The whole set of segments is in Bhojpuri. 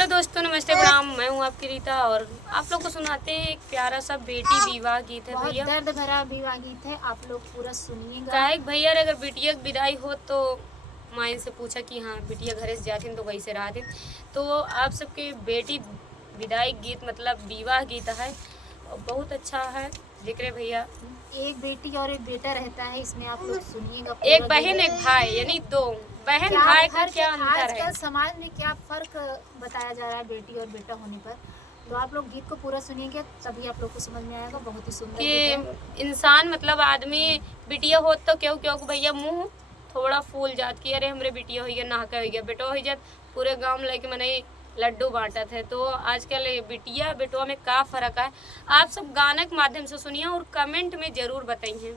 हेलो दोस्तों, नमस्ते प्रणाम। मैं हूँ आपकी रीता और आप लोग को सुनाते हैं एक प्यारा सा बेटी विवाह गीत है। बहुत भैया दर्द भरा विवाह गीत है, आप लोग पूरा सुनिएगा। काहे भैया अगर बिटिया के विदाई हो तो माँ से पूछा कि हाँ बिटिया घरे से जाती तो वही से रहा थी। तो आप सबके बेटी विदाई गीत मतलब विवाह गीत है और बहुत अच्छा है। जिक्र भैया एक बेटी और एक बेटा रहता है, इसमें आप लोग सुनिएगा। एक बहन एक भाई यानी दो बहन भाई का क्या अंतर है? आजकल समाज में क्या फर्क बताया जा रहा है बेटी और बेटा होने पर, तो आप लोग गीत को पूरा सुनिएगा तभी आप लोग को समझ में आएगा। बहुत ही सुंदर गीत है। कि इंसान मतलब आदमी बिटिया हो तो क्यों क्यों भैया मुंह थोड़ा फूल जात कि अरे हमरे बिटिया हो गया नहाका हो गया बेटो हो जात पूरे गांव में लेके मने लड्डू बांटत है। तो आजकल बिटिया बेटवा में का फर्क है आप सब गाने के माध्यम से सुनिए और कमेंट में जरूर बताइए।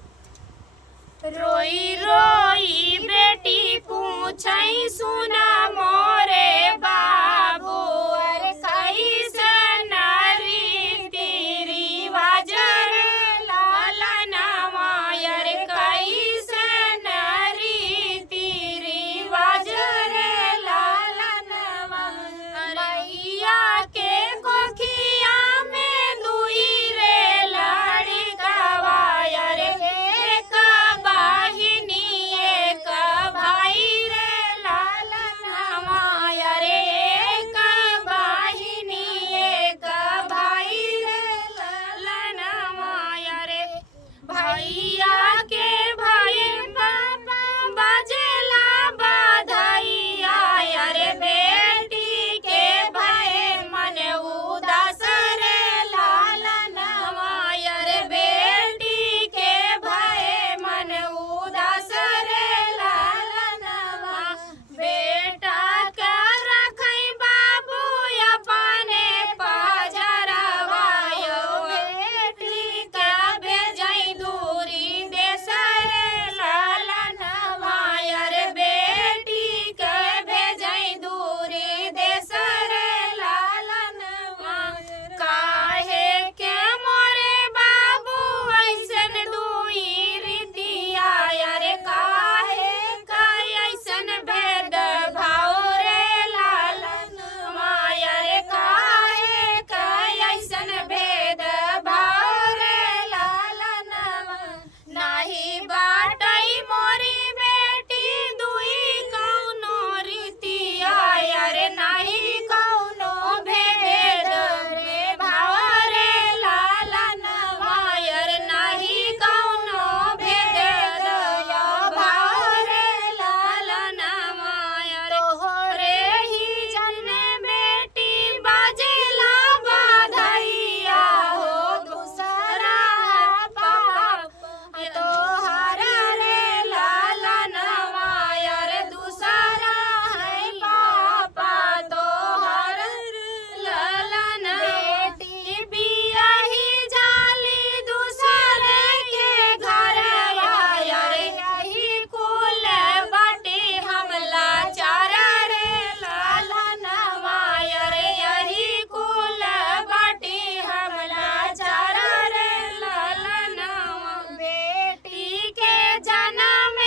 रोई रोई बेटी पूछई सुना मोरे बाबू अरे कैसे नारी तेरी वाजर लाला नवा अरे कैसे नारी तेरी वाजर लाला नवा मैया के कोखिया में दुई रे लड़कवा अरे एक बाहिनी एक भाई रे लाला नवा अरे एक बाहिनी एक भाई रे लाला नवा अरे भैया के भाई बाबा बाजेला बधाइया अरे बेटी के भाई मन उदास रे लाला नवा अरे बेटी के भाई मन उदास रे लाला नवा बेटा के रखई बाबू अपने पजरवा यो बेटी के भेजई दूरी देश रे लाला नवा अरे बेटी के भेजई दूरी देश रे लाला नवा काहे के मोरे बाबू ऐसन दुई रीतिया अरे काहे का ऐसन भेद भाव रे लाला नवा अरे काहे का ऐसन भेद भाव रे लाला नवा नाही बाटई मोरी बेटी दुई कौनो रीतिया अरे नाही कौनो भेद रे भाव रे लाला नवा अरे नाही कौनो भेद भाव रे लाला नवा अरे तोहरे ही जन्म बेटी बाजेला बधाइया हो दूसरा पाप तोहर रे लाला नवा अरे दूसरा है पापा तोहर लाला नवा बेटी बियाही जाली दूसरे के घर अरे यही कुल बाटे हमला चार रे लाला नवा अरे यही कुल बाटे हमला चार रे लाला नवा बेटी के जन्म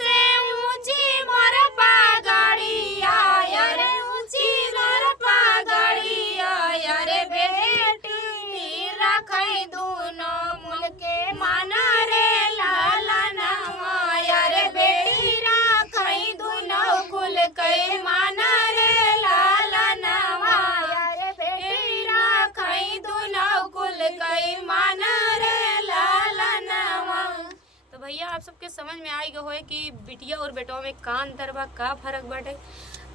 से ऊंची मोर पगड़िया अरे ऊंची मोर पगड़िया अरे बेटी रखई दोनों मुल के माना रे लाला नवा अरे बेटी रखई दोनों कुल के माना रे लाला नवा अरे बेटी रखई दोनों कुल के माना रे लाला नवा। तो भैया आप सबके समझ में आई गए कि बिटिया और बेटवा में का अंतर बा का फर्क बाटे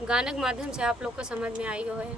गाने के माध्यम से आप लोग को समझ में आई गए।